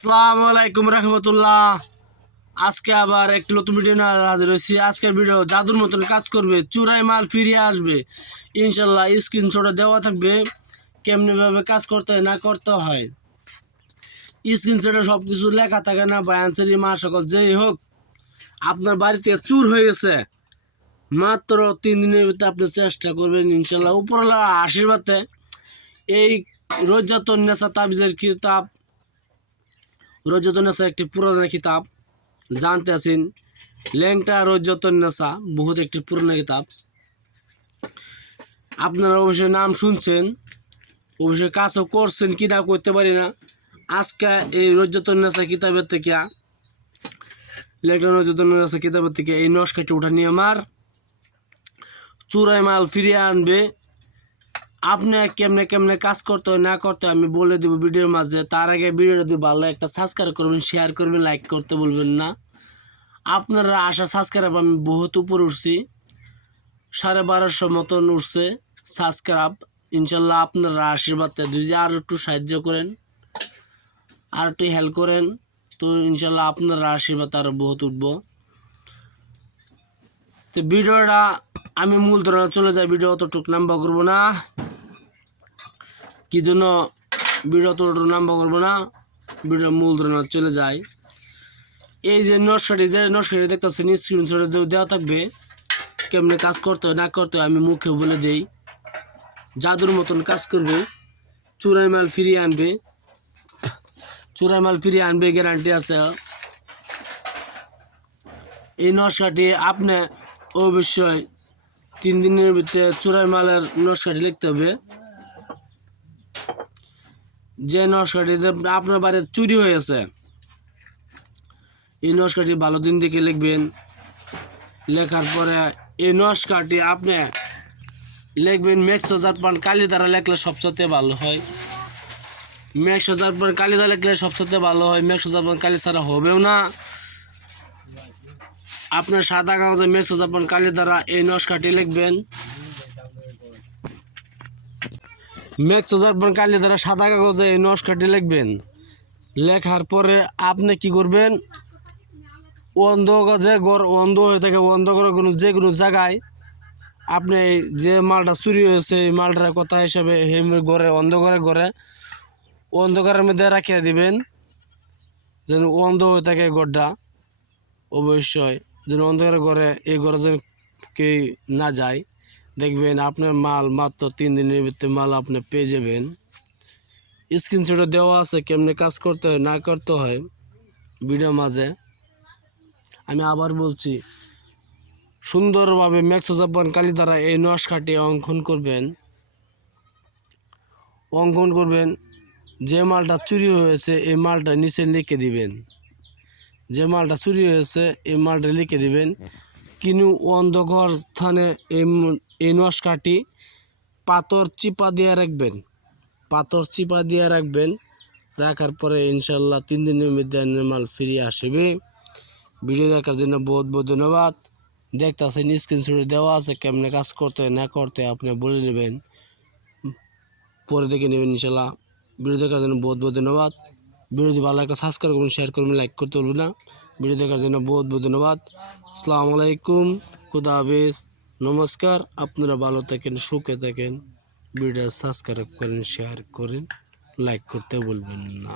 আসসালামু আলাইকুম রহমতুল্লাহ। আজকে আবার একটি নতুন ভিডিও নিয়ে হাজির হয়েছি। আজকের ভিডিও জাদুর মতন কাজ করবে, চুরাই মাল ফিরিয়ে আসবে। ইনশাল্লাহ স্ক্রিনশটে দেওয়া থাকবে কেমনি ভাবে কাজ করতে হয়, না করতে হয়। স্ক্রিনশটে সব কিছু লেখা থাকে না বায়ানসারি মা সকল যেই হোক। আপনার বাড়িতে চুর হয়ে গেছে। মাত্র তিন দিনের ভিতরে আপনি চেষ্টা করবেন ইনশাল্লাহ উপরওয়ালা আশীর্বাদে এই রোজাতন নেশা তাবিজের কিতাব রজতন নেশা একটি পুরানো কিতাব। জানতে আছেন, ল্যাংটা রজতন নেশা বহুত একটি পুরনো কিতাব। আপনারা অবশ্যই নাম শুনছেন, অবশ্যই কাজও করছেন, কি না করতে পারি না। আজকে এই রজতন নেশা কিতাবের থেকে, ল্যাংটা রজতন নেশা কিতাবের থেকে এই নস্কাটি উঠা নিয়ে আমার চুরাই মাল ফিরিয়ে আনবে। আপনি কেমনে কেমনে কাজ করতে হয়, না করতে আমি বলে দেবো ভিডিওর মাঝে। তার আগে ভিডিওটা যদি ভালো একটা সাবস্ক্রাইব করবেন শেয়ার করবেন লাইক করতে বলবেন না। আপনারা আশা সাবস্ক্রাইব আমি বহুত উপরে উঠছি। সাড়ে বারোশো মতন উঠছে সাবস্ক্রাইব ইনশাল্লাহ আপনারা আশীর্বাদ যদি আর একটু সাহায্য করেন, আর একটু হেল্প করেন, তো ইনশাল্লাহ আপনারা আশীর্বাদ আরও বহুত উঠব। তো ভিডিওটা আমি মূল ধরনে চলে যাই, ভিডিও অতটুক নাম্বার করব না। কি জন্য ভিডিও অতটুক নাম্বার করব না ভিডিও মূল ধরনে চলে যায়। এই যে নর্সারি যে নর্সারি দেখতেছেন স্ক্রিনশটে দেওয়া থাকবে। কেমনে কাজ করতে হয়, না করতে হয়, আমি মুখে বলে দেই। জাদুর মতন কাজ করবে। চুরাই মাল ফিরিয়ে আনবে। চুরাই মাল ফিরিয়ে আনবে গ্যারান্টি আছে। এই নকশাটি আপনি অবশ্যই তিন দিনের ভিতরে চোরাই মালের নকশাটি লিখতে হবে। যে নকশাটিতে আপনার বাড়িতে চুরি হয়েছে এই নকশাটি ভালো দিন দেখে লিখবেন। লেখার পরে এই নকশাটি আপনি লিখবেন মেক্স পান কালি দ্বারা লেখলে সবচেয়ে ভালো হয়। মেক্স পান কালি দ্বারা লেখলে সবচেয়ে ভালো হয়। মেক্স হাজার পান কালি ছাড়া হবেও না। আপনার সাদা কাগজে মেক্স যাপন কালি দ্বারা এই নস্কাটি লিখবেন। মেক্স যাপন কালি দ্বারা সাদা কাগজে এই নস্কাটি লিখবেন। লেখার পরে আপনি কি করবেন? অন্ধ যে গড় অন্ধ হয়ে থাকে, অন্ধ করে কোনো যে কোনো জায়গায় আপনি যে মালটা চুরি হয়েছে, এই মালটার কথা হিসাবে সেই ঘরে অন্ধকারে ঘরে অন্ধকারের মধ্যে রাখিয়ে দিবেন, যেন অন্ধ হয়ে থাকে গড়টা অবশ্যই যেন অন্ধকার ঘরে এই ঘরে যেন কেউ না যায়। দেখবেন আপনার মাল মাত্র তিন দিনের ভিতরে মাল আপনি পেয়ে যাবেন। স্ক্রিনশটে দেওয়া আছে, কেমনে কাজ করতে হয়, না করতে হয় ভিডিও মাঝে। আমি আবার বলছি, সুন্দরভাবে ম্যাক্স জাপান কালি দ্বারা এই নস্কাটি অঙ্কন করবেন। অঙ্কন করবেন, যে মালটা চুরি হয়েছে, এই মালটা নিচে লিখে দিবেন। যে মালটা চুরি হয়েছে, এই মালটা লিখে দিবেন। কিন্তু অন্ধকার স্থানে এই নস্কাটি পাথর চিপা দিয়ে রাখবেন। পাথর চিপা দিয়ে রাখবেন। রাখার পরে ইনশাল্লাহ তিন দিনের মধ্যে মাল ফিরিয়ে আসবে। ভিডিও দেখার জন্য বহুত বহুত ধন্যবাদ। দেখতেছেন স্ক্রিনশটে দেওয়া আছে, কেমনে কাজ করতে, না করতে, আপনি বলে নেবেন। পরে দেখে নেবেন ইনশাল্লাহ ভিডিও দেখার জন্য বহুত বহুত ধন্যবাদ। ভিডিও যদি ভালো একটা সাবস্ক্রাইব করবেন শেয়ার করবেন লাইক করতে বলবেন না। ভিডিও দেখার জন্য বহুত বহুত ধন্যবাদ। আসসালামু আলাইকুম, খুদা নমস্কার, আপনারা ভালো থাকেন, সুখে থাকেন। ভিডিও সাবস্ক্রাইব করেন শেয়ার করেন লাইক করতে বলবেন না।